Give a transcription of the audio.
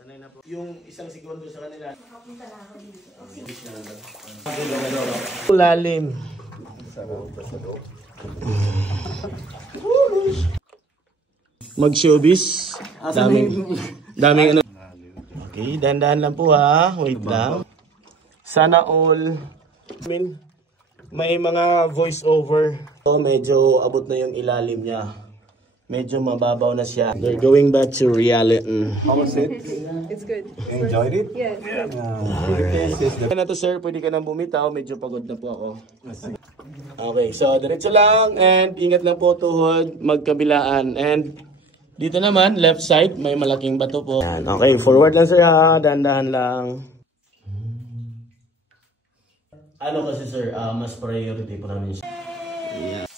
Sanay na po. Yung isang segundo sa kanila. Nakapunta na ako dito. Lalim. Mag-showbiz. Daming ano. Okay, dahan-dahan lang po ha. Wait lang. Sana all. May mga voice over. So, medyo abot na yung ilalim niya. Medyo mababaw na siya. They're going back to reality. How was it? It's good. Enjoyed it? Yes. Kaya na to sir, pwede ka nang bumitaw. Medyo pagod na po ako. Okay, so diretso lang and ingat lang po tuhod magkabilaan. And dito naman, left side, may malaking bato po. Yan. Okay, forward lang sir ha. Dahan-dahan lang. Ano kasi sir, mas priority po namin siya. Yeah.